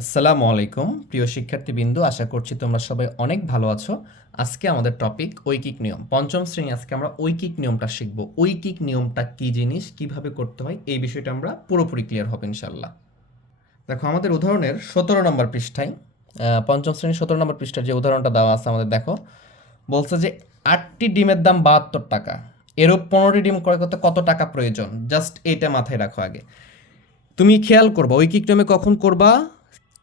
আসসালামু আলাইকুম, প্রিয় শিক্ষার্থীবৃন্দ, আশা করছি তোমরা সবাই অনেক ভালো আছো। আজকে আমাদের টপিক ঐকিক নিয়ম। পঞ্চম শ্রেণি আজকে আমরা ঐকিক নিয়মটা শিখব। ঐকিক নিয়মটা কি জিনিস, কীভাবে করতে হয়, এই বিষয়টা আমরা পুরোপুরি ক্লিয়ার হবে ইনশাল্লাহ দেখো, আমাদের উদাহরণের সতেরো নম্বর পৃষ্ঠায় পঞ্চম শ্রেণির সতেরো নম্বর পৃষ্ঠার যে উদাহরণটা দেওয়া আছে আমাদের, দেখো, বলছে যে আটটি ডিমের দাম বাহাত্তর টাকা। এরূপ পনেরোটি ডিম ক্রয় করতে কত টাকা প্রয়োজন? জাস্ট এইটা মাথায় রাখো আগে। তুমি খেয়াল করবা, ঐকিক নিয়মে কখন করবা?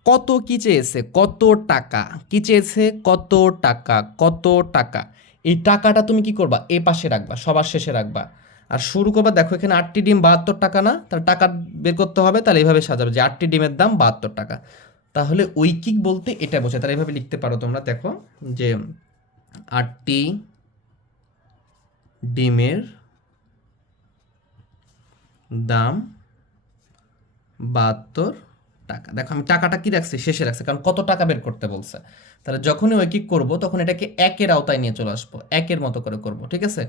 কত কি চেয়েছে? কত টাকা? কি চেয়েছে? কত টাকা? কত টাকা? এই টাকাটা তুমি কি করবা? এ পাশে রাখবা, সবার শেষে রাখবা। আর শুরু করবা, দেখো এখানে আটটি ডিম বাহাত্তর টাকা না? তাহলে টাকা বের করতে হবে, তাহলে এইভাবে সাজাবে যে আটটি ডিমের দাম বাহাত্তর টাকা। তাহলে ঐকিক বলতে এটা বোঝায়। তাহলে এইভাবে লিখতে পারো তোমরা, দেখো যে আটটি ডিমের দাম বাহাত্তর টাকা। দেখো, আমি টাকাটা কি রাখছি? শেষে রাখছি, কারণ কত টাকা বের করতে বলছে? তাহলে যখনই ওই ঐকিক করব, তখন এটাকে একের আওতায় নিয়ে চলে আসব, একের মতো করে করব, ঠিক আছে?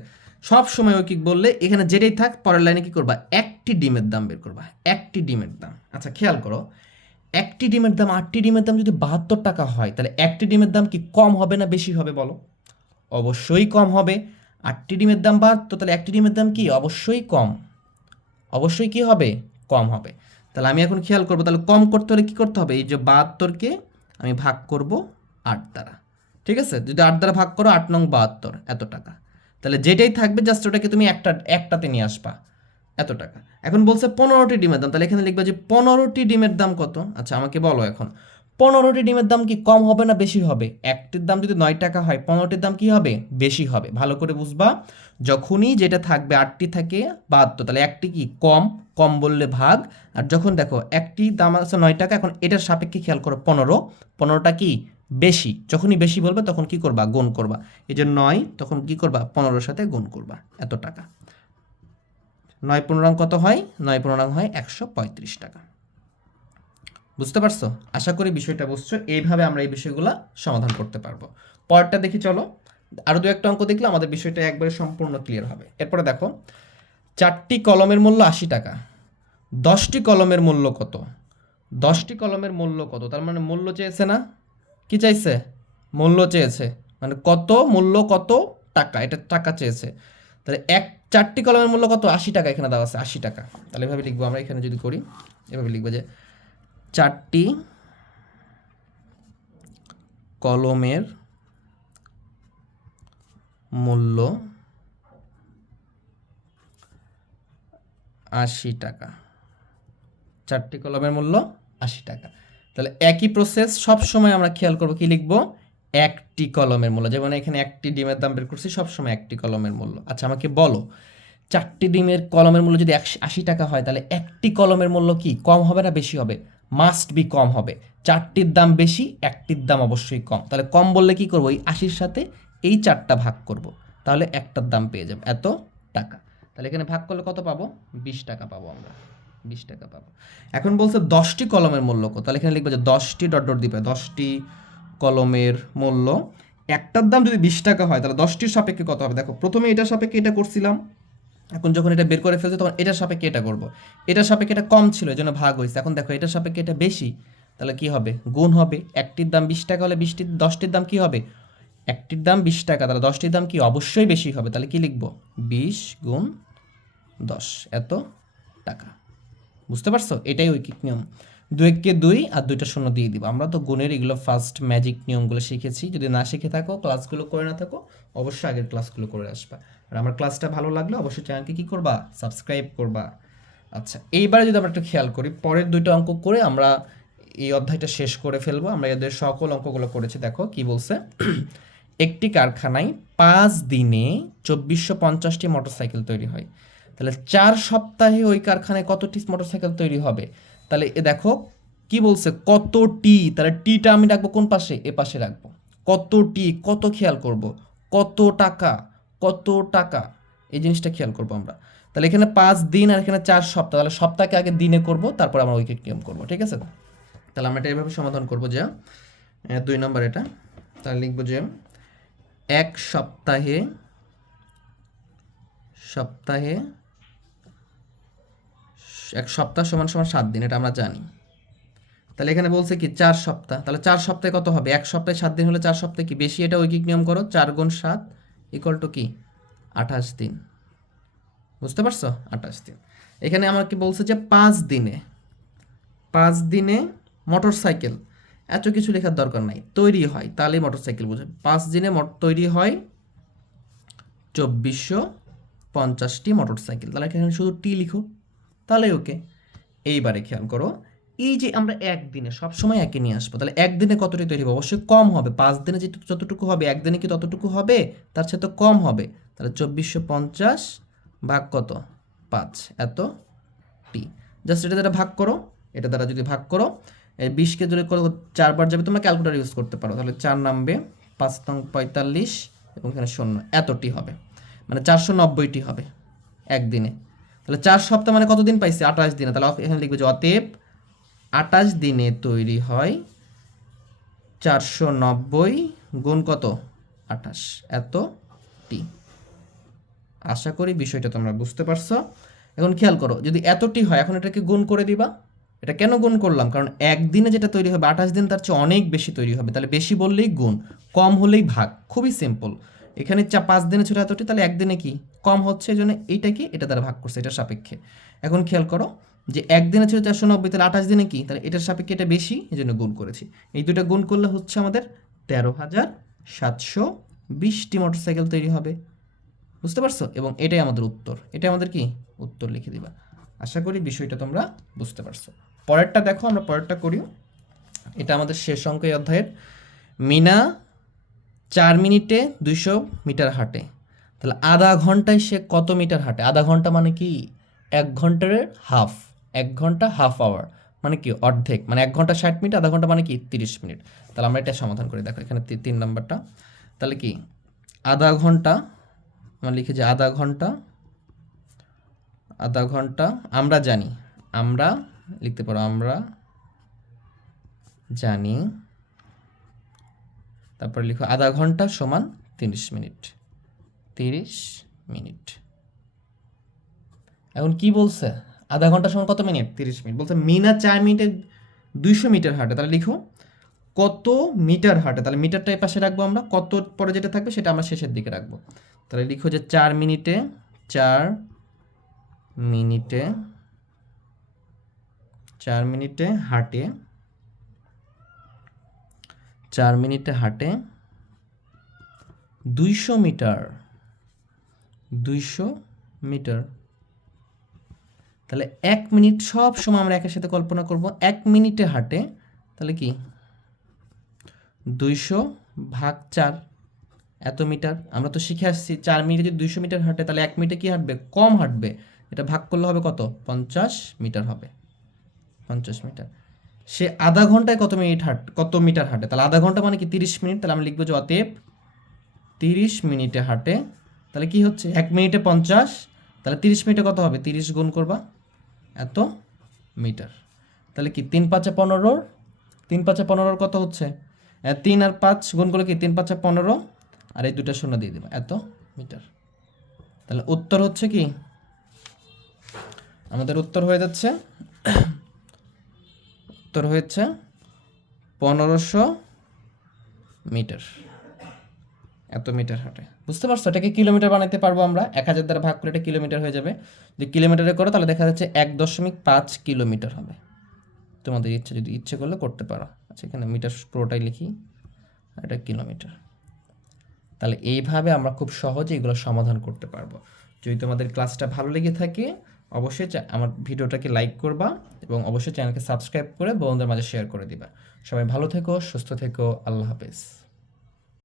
সব সময় ঐকিক বললে এখানে যেটাই থাক, পরের লাইনে কি করবা? একটি ডিমের দাম বের করবা, একটি ডিমের দাম। আচ্ছা খেয়াল করো, একটি ডিমের দাম, আটটি ডিমের দাম যদি বাহাত্তর টাকা হয়, তাহলে একটি ডিমের দাম কি কম হবে না বেশি হবে বলো? অবশ্যই কম হবে। আটটি ডিমের দাম বাহাত্তর, তাহলে একটি ডিমের দাম কি? অবশ্যই কম। অবশ্যই কি হবে? কম হবে। তাহলে আমি এখন খেয়াল করব, তাহলে কম করতে হলে কী করতে হবে? এই যে বাহাত্তরকে আমি ভাগ করব আট দ্বারা। ঠিক আছে? যদি আট দ্বারা ভাগ করো, আট নং বাহাত্তর, এত টাকা। তাহলে যেটাই থাকবে, জাস্ট ওটাকে তুমি একটা, একটাতে নিয়ে আসবা। এত টাকা। এখন বলছে পনেরোটি ডিমের দাম, তাহলে এখানে লিখবে যে পনেরোটি ডিমের দাম কত? আচ্ছা আমাকে বলো এখন। পনেরোটি ডিমের দাম কি কম হবে না বেশি হবে? একটির দাম যদি নয় টাকা হয়, পনেরোটির দাম কি হবে? বেশি হবে। ভালো করে বুঝবা। যখনই যেটা থাকবে আটটি থাকে বাহাত্তর, তাহলে একটি কি? কম। কম বললে ভাগ। আর যখন দেখো একটি দাম আছে নয় টাকা, এখন এটার সাপেক্ষে খেয়াল করো পনেরো। পনেরোটা কি? বেশি। যখনই বেশি বলবে, তখন কি করবা? গুণ করবা। এই যে নয়, তখন কি করবা? পনেরোর সাথে গুণ করবা। এত টাকা। নয় পনেরো কত হয়? নয় পনেরো হয় একশো পঁয়ত্রিশ টাকা। বুঝতে পারছ? আশা করি বিষয়টা বুঝছ। এইভাবে আমরা এই বিষয়গুলো সমাধান করতে পারব। পরেরটা দেখি, চলো। আরও দু একটা অঙ্ক দেখলে আমাদের বিষয়টা একবারে সম্পূর্ণ ক্লিয়ার হবে। এরপরে দেখো, চারটি কলমের মূল্য আশি টাকা। দশটি কলমের মূল্য কত? দশটি কলমের মূল্য কত? তার মানে মূল্য চেয়েছে না? কি চাইছে? মূল্য চেয়েছে। মানে কত, মূল্য কত, টাকা। এটা টাকা চেয়েছে। তাহলে এক, চারটি কলমের মূল্য কত? আশি টাকা এখানে দেওয়া আছে, আশি টাকা। তাহলে এভাবে লিখব আমরা, এখানে যদি করি, এভাবে লিখব যে চারটি কলমের মূল্য আশি টাকা। চারটি কলমের মূল্য আশি টাকা। তাহলে একই প্রসেস সব সময় আমরা খেয়াল করব কি লিখব? একটি কলমের মূল্য। যেমন এখানে একটি ডিমের দাম বের করছি সবসময় একটি কলমের মূল্য। আচ্ছা আমাকে বলো, চারটি ডিমের কলমের মূল্য যদি একশো আশি টাকা হয়, তাহলে একটি কলমের মূল্য কি? কম হবে না বেশি হবে? মাস্ট বি কম হবে। চারটির দাম বেশি, একটির দাম অবশ্যই কম। তাহলে কম বললে কি করব? এই আশির সাথে এই চারটা ভাগ করব। তাহলে একটার দাম পেয়ে যাবে। এত টাকা। তাহলে এখানে ভাগ করলে কত পাবো? বিশ টাকা পাবো আমরা। বিশ টাকা পাবো। এখন বলছে দশটি কলমের মূল্য কত? তাহলে এখানে লিখব যে দশটি ডট ডট দিবে দশটি কলমের মূল্য। একটার দাম যদি বিশ টাকা হয়, তাহলে দশটির সাপেক্ষে কত হবে? দেখো, প্রথমে এটার সাপেক্ষে এটা করছিলাম। এখন যখন এটা বের করে ফেলছে, তখন এটার সাপেক্ষে এটা করব। এটার সাপেক্ষে এটা কম ছিল এই জন্য ভাগ হয়েছে। এখন দেখো, এটার সাপেক্ষে এটা বেশি, তাহলে কি হবে? গুণ হবে। একটির দাম বিশ টাকা হলে বিশটির, দশটির দাম কি হবে? একটির দাম বিশ টাকা, তাহলে দশটির দাম কি অবশ্যই বেশি হবে? তাহলে কি লিখব? বিশ গুণ দশ, এত টাকা। বুঝতে পারছ? এটাই ঐকিক নিয়ম। দুইকে দুই আর দুইটা শূন্য দিয়ে দিব। আমরা তো গুণের এগুলো ফার্স্ট ম্যাজিক নিয়মগুলো শিখেছি। যদি না শিখে থাকো ক্লাসগুলো করে না থাকো, অবশ্যই আগের ক্লাসগুলো করে আসবা। আর আমার ক্লাসটা ভালো লাগলে অবশ্যই চ্যানেলকে কি করবা? সাবস্ক্রাইব করবা। আচ্ছা এইবারে যদি আমরা একটু খেয়াল করি, পরের দুইটা অঙ্ক করে আমরা এই অধ্যায়টা শেষ করে ফেলব। আমরা এদের সকল অঙ্কগুলো করেছি, দেখো কি বলছে। একটি কারখানায় পাঁচ দিনে চব্বিশশো পঞ্চাশটি মোটরসাইকেল তৈরি হয়। তাহলে চার সপ্তাহে ওই কারখানায় কতটি মোটরসাইকেল তৈরি হবে? তাহলে এ দেখো, কি বলছে? কত টি? তাহলে টিটা আমি রাখব কোন পাশে? এ পাশে রাখব। কত টি? কত খেয়াল করব? কত টাকা? কত টাকা? এই জিনিসটা খেয়াল করব আমরা। তাহলে এখানে পাঁচ দিন আর এখানে চার সপ্তাহ। তাহলে সপ্তাহকে আগে দিনে করব, তারপর আমরা উইকেট নিয়ম করব, ঠিক আছে? তাহলে আমরা এটা এভাবে সমাধান করব যে দুই নম্বর এটা। তাহলে লিখব যে, এক সপ্তাহে সপ্তাহে এক সপ্তাহ সমান সমান সাত দিন, এটা আমরা জানি। তাহলে এখানে বলছে কি, চার সপ্তাহ। তাহলে চার সপ্তাহে কত হবে? এক সপ্তাহে সাত দিন হলে চার সপ্তাহে কি? বেশি এটা ঐকিক নিয়ম করো, চার গুণ সাত ইকুয়াল টু কি? আঠাশ দিন। বুঝতে পারছ? আঠাশ দিন। এখানে আমার কি বলছে যে পাঁচ দিনে পাঁচ দিনে মোটর সাইকেল এত কিছু লেখার দরকার নাই। তৈরি হয়, তাহলেই মোটর সাইকেল বোঝে পাঁচ দিনে তৈরি হয় চব্বিশশো পঞ্চাশটি মোটর সাইকেল তাহলে এখানে শুধু টি লিখো। তাহলে ওকে, এইবারে খেয়াল করো, এই যে আমরা একদিনে সবসময় একে নিয়ে আসব, তাহলে একদিনে কতটি তৈরি হবে? অবশ্যই কম হবে, পাঁচ দিনে যে যতটুকু হবে, একদিনে কি ততটুকু হবে? তার তো কম হবে। তাহলে চব্বিশশো পঞ্চাশ ভাগ কত? পাঁচ, এত টি। জাস্ট এটা দ্বারা ভাগ করো, এটা দ্বারা যদি ভাগ করো বিশকে যদি করো, চারবার যাবে, তোমরা ক্যালকুলেটার ইউজ করতে পারো। তাহলে চার নামবে, পাঁচ নং পঁয়তাল্লিশ এবং এখানে শূন্য, এতটি হবে। মানে চারশো নব্বইটি হবে একদিনে। তাহলে চার সপ্তাহ মানে কতদিন পাইছে? আঠাশ দিনে। তাহলে এখানে লিখবে যে অতএব আঠাশ দিনে তৈরি হয় চারশো নব্বই গুণ কত? আঠাশ। এত টি। আশা করি বিষয়টা তোমরা বুঝতে পারছ। এখন খেয়াল করো, যদি এতটি হয়, এখন এটাকে গুণ করে দিবা। এটা কেন গুণ করলাম? কারণ একদিনে যেটা তৈরি হবে, আঠাশ দিন তার চেয়ে অনেক বেশি তৈরি হবে। তাহলে বেশি বললেই গুণ, কম হলেই ভাগ। খুবই সিম্পল এখানে চা পাঁচ দিনে ছিল এতটি তাহলে একদিনে কি? কম হচ্ছে, এই জন্য এইটা কি? এটা দ্বারা ভাগ করছে, এটার সাপেক্ষে। এখন খেয়াল করো যে একদিনে ছিল চারশো নব্বই, তাহলে আঠাশ দিনে কি? তাহলে এটার সাপেক্ষে এটা বেশি, এই জন্য গুণ করেছি। এই দুটা গুণ করলে হচ্ছে আমাদের তেরো হাজার সাতশো বিশটি মোটরসাইকেল তৈরি হবে। বুঝতে পারছ? এবং এটাই আমাদের উত্তর। এটা আমাদের কি? উত্তর লিখে দিবা। আশা করি বিষয়টা তোমরা বুঝতে পারছ। পরেরটা দেখো, আমরা পরেরটা করি। এটা আমাদের শেষ অঙ্ক এই অধ্যায়ের। মিনা চার মিনিটে দুইশো মিটার হাঁটে। তাহলে আধা ঘন্টায় সে কত মিটার হাঁটে? আধা ঘণ্টা মানে কি? এক ঘণ্টার হাফ, এক ঘণ্টা হাফ আওয়ার মানে কি অর্ধেক মানে এক ঘণ্টা ষাট মিনিট, আধা ঘণ্টা মানে কি তিরিশ মিনিট। তাহলে আমরা এটা সমাধান করি। দেখো এখানে তিন নাম্বারটা। তাহলে কি? আধা ঘণ্টা আমরা লিখে যে আধা ঘণ্টা আধা ঘণ্টা, আমরা জানি, আমরা লিখতে পারো, আমরা জানি, তারপরে লিখো আধা ঘণ্টা সমান তিরিশ মিনিট। তিরিশ মিনিট। এখন কি বলছে? আধা ঘণ্টা সমান কত মিনিট? তিরিশ মিনিট। বলছে, মিনা চার মিনিটে দুইশো মিটার হাঁটে। তাহলে লিখো, কত মিটার হাঁটে? তাহলে মিটারটা এই পাশে রাখব আমরা। কত পরে যেটা থাকবে সেটা আমরা শেষের দিকে রাখব। তাহলে লিখো যে চার মিনিটে চার মিনিটে চার মিনিটে হাঁটে, চার মিনিটে হাঁটে দুইশো মিটার দুইশো মিটার। তাহলে এক মিনিট সব সময় আমরা একের সাথে কল্পনা করব। এক মিনিটে হাঁটে, তাহলে কি? দুইশো ভাগ চার, এত মিটার। আমরা তো শিখে আসছি, চার মিনিটে যদি দুইশো মিটার হাঁটে, তাহলে এক মিনিটে কি হাঁটবে? কম হাঁটবে। এটা ভাগ করলে হবে কত? পঞ্চাশ মিটার হবে। পঞ্চাশ মিটার। সে আধা ঘন্টায় কত মিনিট হাঁট, কত মিটার হাঁটে? তাহলে আধা ঘণ্টা মানে কি? তিরিশ মিনিট। তাহলে আমি লিখব যে অতএব তিরিশ মিনিটে হাঁটে তাহলে কি হচ্ছে? এক মিনিটে পঞ্চাশ, তাহলে তিরিশ মিনিটে কত হবে? তিরিশ গুণ করবা। এত মিটার। তাহলে কি তিন পাঁচে পনেরোর তিন পাঁচে পনেরোর কত হচ্ছে? তিন আর পাঁচ গুণ করলে কি? তিন পাঁচে পনেরো। আর এই দুটা শূন্য দিয়ে দেবে। এত মিটার। তাহলে উত্তর হচ্ছে কি? আমাদের উত্তর হয়ে যাচ্ছে। উত্তর হয়েছে পনেরোশো মিটার। এত মিটার হাঁটে। বুঝতে পারছ? এটাকে কিলোমিটার বানাতে পারব আমরা। এক হাজার দ্বারা ভাগ করে এটা কিলোমিটার হয়ে যাবে। যদি কিলোমিটারে করো, তাহলে দেখা যাচ্ছে এক দশমিক পাঁচ কিলোমিটার হবে। তোমাদের ইচ্ছে, যদি ইচ্ছে করলে করতে পারো। আচ্ছা এখানে মিটার পুরোটাই লিখি। এটা কিলোমিটার তাহলে এইভাবে আমরা খুব সহজে এগুলো সমাধান করতে পারব। যদি তোমাদের ক্লাসটা ভালো লেগে থাকে, অবশ্যই আমার ভিডিওটাকে লাইক করবা এবং অবশ্যই চ্যানেলকে সাবস্ক্রাইব করে বন্ধুদের মাঝে শেয়ার করে দিবা। সবাই ভালো থেকো, সুস্থ থেকো, আল্লাহ হাফেজ।